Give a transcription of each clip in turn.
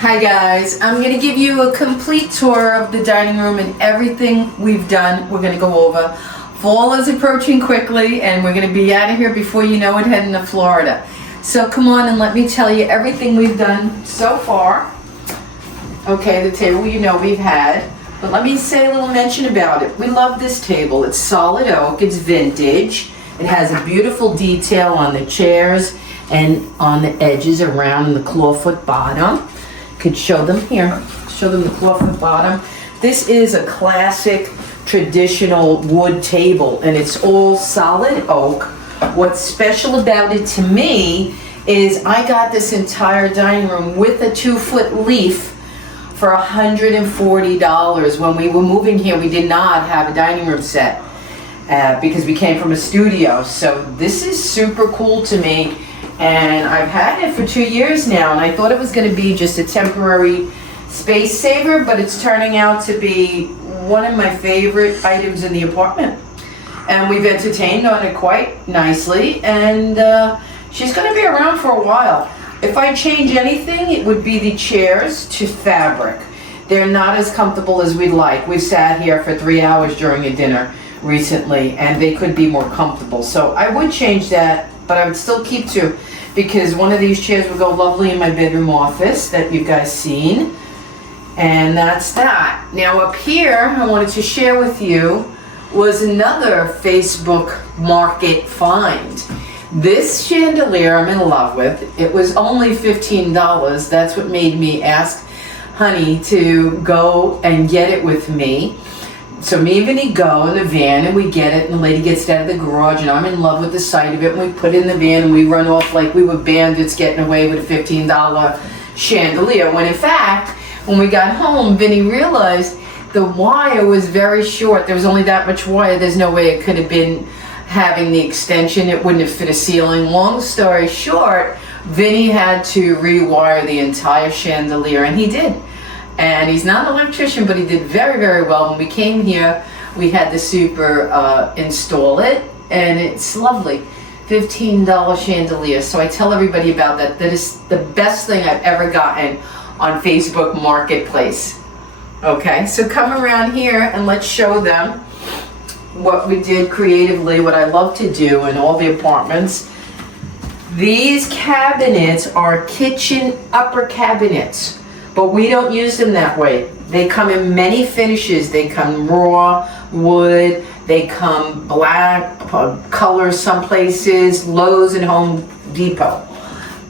Hi guys, I'm going to give you a complete tour of the dining room and everything we've done. We're going to go over. Fall is approaching quickly and we're going to be out of here before you know it, heading to Florida. So come on and let me tell you everything we've done so far. Okay, the table you know we've had, but let me say a little mention about it. We love this table. It's solid oak, it's vintage. It has a beautiful detail on the chairs and on the edges around the clawfoot bottom. Could show them here, show them the clawfoot bottom. This is a classic traditional wood table and it's all solid oak. What's special about it to me is I got this entire dining room with a 2-foot leaf for $140. When we were moving here, we did not have a dining room set because we came from a studio. So this is super cool to me. And I've had it for 2 years now, and I thought it was going to be just a temporary space saver, but it's turning out to be one of my favorite items in the apartment. And we've entertained on it quite nicely, and she's going to be around for a while. If I change anything, it would be the chairs to fabric. They're not as comfortable as we'd like. We sat here for 3 hours during a dinner recently, and they could be more comfortable. So I would change that, but I would still keep 2 because one of these chairs would go lovely in my bedroom office that you guys seen. And that's that. Now up here, I wanted to share with you was another Facebook Market find. This chandelier I'm in love with. It was only $15. That's what made me ask Honey to go and get it with me. So me and Vinny go in the van and we get it, and the lady gets it out of the garage, and I'm in love with the sight of it, and we put it in the van and we run off like we were bandits getting away with a $15 chandelier, when in fact, when we got home, Vinny realized the wire was very short. There was only that much wire. There's no way it could have been having the extension. It wouldn't have fit a ceiling. Long story short, Vinny had to rewire the entire chandelier, and he did. And he's not an electrician, but he did very, very well. When we came here, we had the super install it, and it's lovely. $15 chandelier. So I tell everybody about that. That is the best thing I've ever gotten on Facebook Marketplace. Okay, so come around here and let's show them what we did creatively, what I love to do in all the apartments. These cabinets are kitchen upper cabinets, but we don't use them that way. They come in many finishes. They come raw wood, they come black colors some places, Lowe's and Home Depot.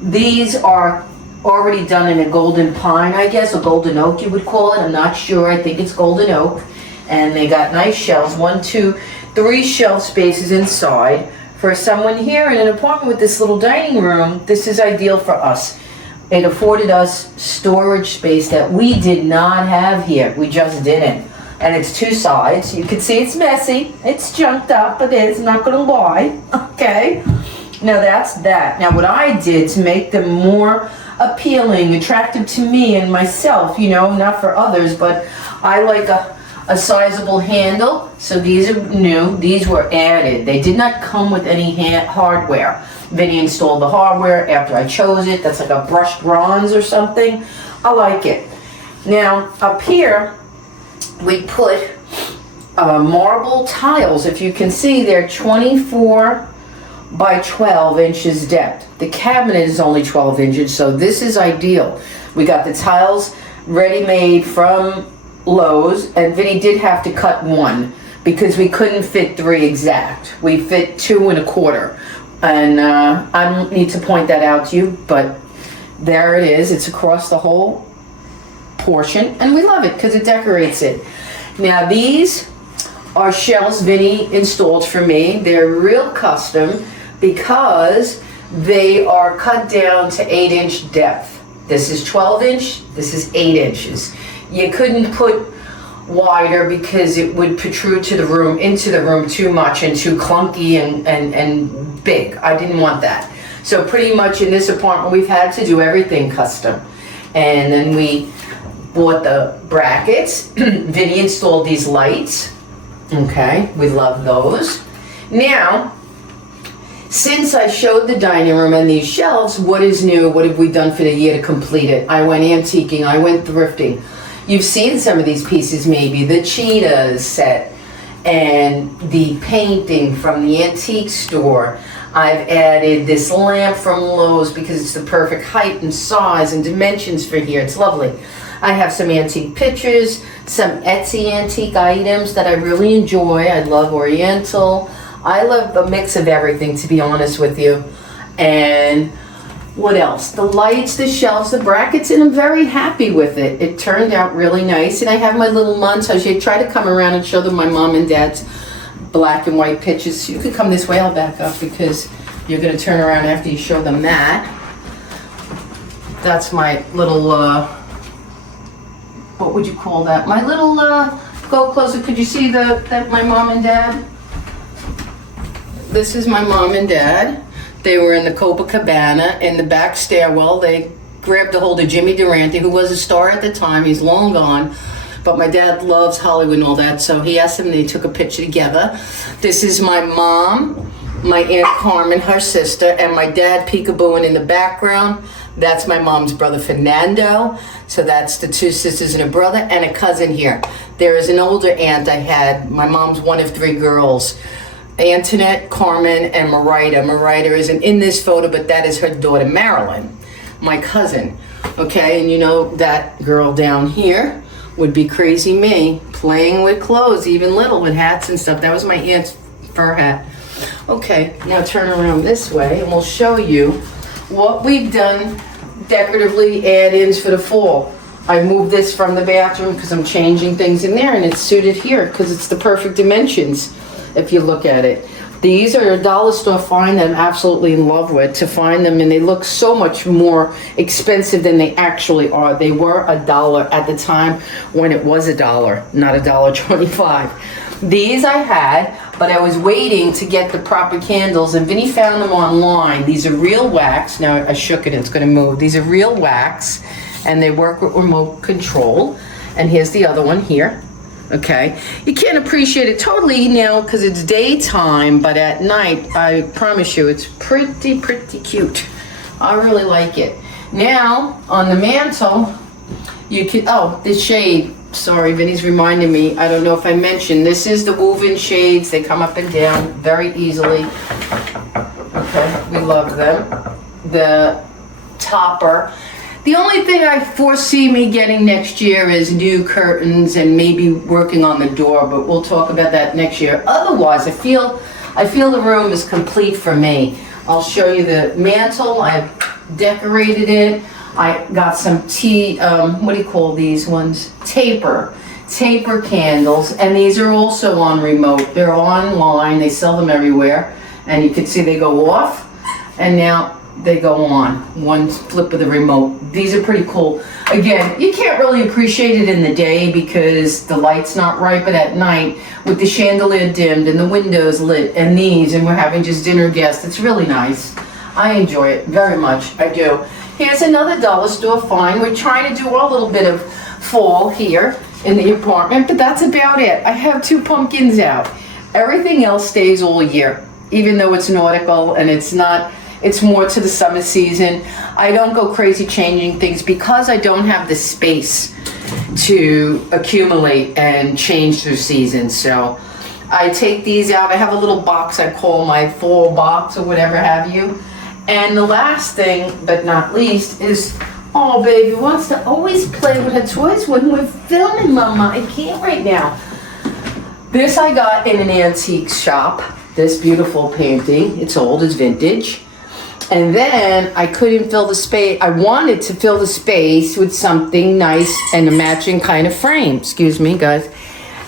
These are already done in a golden pine, I guess, a golden oak you would call it. I'm not sure, I think it's golden oak. And they got nice shelves, 1, 2, 3 shelf spaces inside. For someone here in an apartment with this little dining room, this is ideal for us. It afforded us storage space that we did not have here. We just didn't. And it's 2 sides. You can see it's messy. It's junked up, it is, I'm not gonna lie. Okay. Now that's that. Now what I did to make them more appealing, attractive to me and myself, you know, not for others, but I like a sizable handle. So these are new. These were added. They did not come with any hardware. Vinny installed the hardware after I chose it. That's like a brushed bronze or something. I like it. Now up here we put marble tiles. If you can see, they're 24 by 12 inches depth. The cabinet is only 12 inches, so this is ideal. We got the tiles ready-made from Lowe's, and Vinny did have to cut 1 because we couldn't fit 3 exact. We fit 2 1/4. And I don't need to point that out to you, but there it is. It's across the whole portion, and we love it because it decorates it. Now these are shelves Vinny installed for me. They're real custom because they are cut down to 8-inch depth. This is 12 inch, this is 8 inches. You couldn't put wider because it would protrude to the room, into the room too much and too clunky and big. I didn't want that. So pretty much in this apartment we've had to do everything custom. And then we bought the brackets. Vinny installed these lights. Okay, we love those. Now, Since I showed the dining room and these shelves, what is new? What have we done for the year to complete it? I went antiquing, I went thrifting. You've seen some of these pieces maybe, the cheetahs set and the painting from the antique store. I've added this lamp from Lowe's because it's the perfect height and size and dimensions for here. It's lovely. I have some antique pictures, some Etsy antique items that I really enjoy. I love Oriental. I love a mix of everything, to be honest with you. And what else? The lights, the shelves, the brackets, and I'm very happy with it. It turned out really nice. And I have my little montage. I try to come around and show them my mom and dad's black and white pictures. You could come this way. I'll back up because you're going to turn around after you show them that. That's my little, what would you call that? My little, go closer. Could you see that my mom and dad? This is my mom and dad. They were in the Copacabana in the back stairwell. They grabbed a hold of Jimmy Durante, who was a star at the time. He's long gone. But my dad loves Hollywood and all that, so he asked them and they took a picture together. This is my mom, my Aunt Carmen, her sister, and my dad peekabooing in the background. That's my mom's brother, Fernando. So that's the two sisters and a brother and a cousin here. There is an older aunt I had. My mom's one of three girls. Antoinette, Carmen, and Marita. Marita isn't in this photo, but that is her daughter, Marilyn, my cousin. Okay, and you know that girl down here would be Crazy Me, playing with clothes, even little, with hats and stuff. That was my aunt's fur hat. Okay, now turn around this way, and we'll show you what we've done decoratively, add-ins for the fall. I moved this from the bathroom because I'm changing things in there, and it's suited here because it's the perfect dimensions. If you look at it, these are a dollar store find that I'm absolutely in love with, to find them, and they look so much more expensive than they actually are. They were $1 at the time when it was $1, not $1.25. These I had, but I was waiting to get the proper candles, and Vinny found them online. These are real wax. Now I shook it, it's going to move. These are real wax, and they work with remote control. And here's the other one here. Okay, you can't appreciate it totally now because it's daytime, but at night, I promise you, it's pretty cute. I really like it. Now, on the mantle, you can, oh, the shade. Sorry, Vinny's reminding me. I don't know if I mentioned, this is the woven shades. They come up and down very easily. Okay, we love them. The topper. The only thing I foresee me getting next year is new curtains and maybe working on the door, but we'll talk about that next year. Otherwise, I feel the room is complete for me. I'll show you the mantle. I've decorated it. I got some what do you call these ones? Taper candles, and these are also on remote. They're online. They sell them everywhere, and you can see they go off, and now they go on one flip of the remote. These are pretty cool. Again, you can't really appreciate it in the day because the light's not right, but at night with the chandelier dimmed and the windows lit and these, and we're having just dinner guests, it's really nice. I enjoy it very much. I do. Here's another dollar store find. We're trying to do a little bit of fall here in the apartment, but that's about it. I have 2 pumpkins out. Everything else stays all year, even though it's nautical and it's not. It's more to the summer season. I don't go crazy changing things because I don't have the space to accumulate and change through seasons. So I take these out. I have a little box I call my fall box or whatever have you. And the last thing, but not least, is, oh, baby wants to always play with her toys when we're filming, Mama. I can't right now. This I got in an antique shop. This beautiful painting. It's old, it's vintage. And then I couldn't fill the space. I wanted to fill the space with something nice and a matching kind of frame. Excuse me, guys.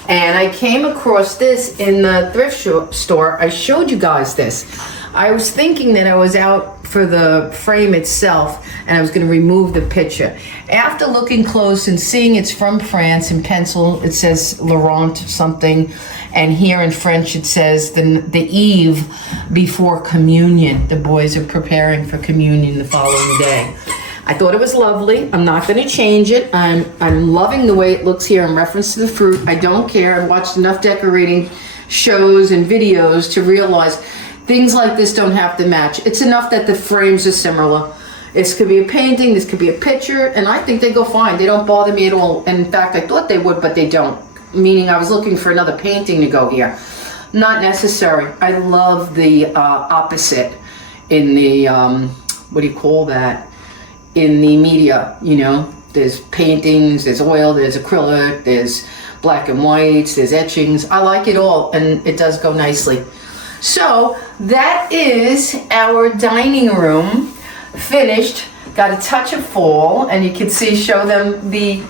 And I came across this in the thrift store. I showed you guys this. I was thinking that I was out for the frame itself and I was going to remove the picture. After looking close and seeing it's from France, in pencil it says Laurent something, and here in French it says the eve before communion. The boys are preparing for communion the following day. I thought it was lovely. I'm not going to change it. I'm loving the way it looks here in reference to the fruit. I don't care. I've watched enough decorating shows and videos to realize Things like this don't have to match. It's enough that the frames are similar. This could be a painting, this could be a picture, and I think they go fine. They don't bother me at all. In fact, I thought they would, but they don't. Meaning I was looking for another painting to go here. Not necessary. I love the opposite in the, what do you call that? In the media, you know. There's paintings, there's oil, there's acrylic, there's black and whites, there's etchings. I like it all, and it does go nicely. So that is our dining room finished. Got a touch of fall, and you can see, show them the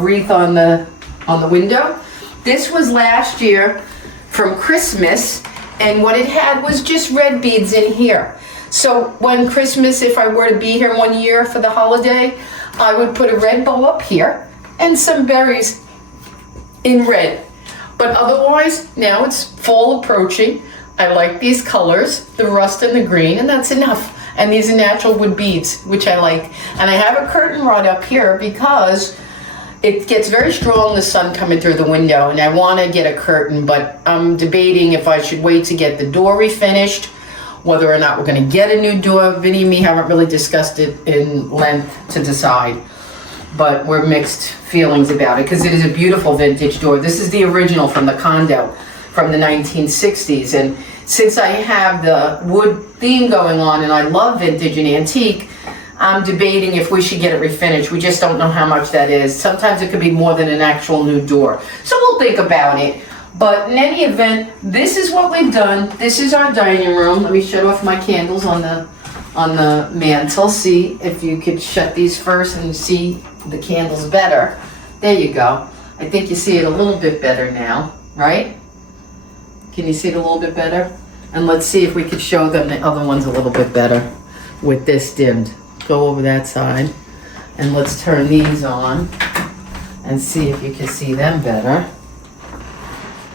wreath on the window. This was last year from Christmas, and what it had was just red beads in here. So when Christmas, if I were to be here one year for the holiday, I would put a red bow up here and some berries in red. But otherwise, now it's fall approaching. I like these colors, the rust and the green, and that's enough. And these are natural wood beads, which I like. And I have a curtain rod up here because it gets very strong, the sun coming through the window, and I want to get a curtain, but I'm debating if I should wait to get the door refinished, whether or not we're going to get a new door. Vinny and me haven't really discussed it in length to decide, but we're mixed feelings about it because it is a beautiful vintage door. This is the original from the condo from the 1960s, and since I have the wood theme going on and I love vintage and antique, I'm debating if we should get it refinished. We just don't know how much that is. Sometimes it could be more than an actual new door. So we'll think about it. But in any event, this is what we've done. This is our dining room. Let me shut off my candles on the mantle. See if you could shut these first and see the candles better. There you go. I think you see it a little bit better now, right? Can you see it a little bit better? And let's see if we could show them the other ones a little bit better with this dimmed. Go over that side. And let's turn these on and see if you can see them better.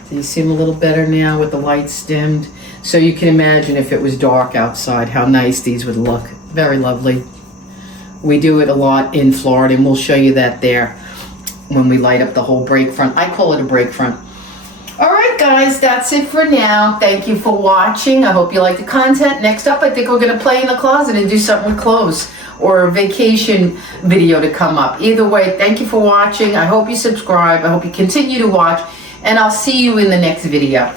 Do you see them a little better now with the lights dimmed? So you can imagine if it was dark outside, how nice these would look. Very lovely. We do it a lot in Florida, and we'll show you that there when we light up the whole break front. I call it a break front. All right, guys, that's it for now. Thank you for watching. I hope you like the content. Next up, I think we're going to play in the closet and do something with clothes, or a vacation video to come up. Either way, thank you for watching. I hope you subscribe. I hope you continue to watch, and I'll see you in the next video.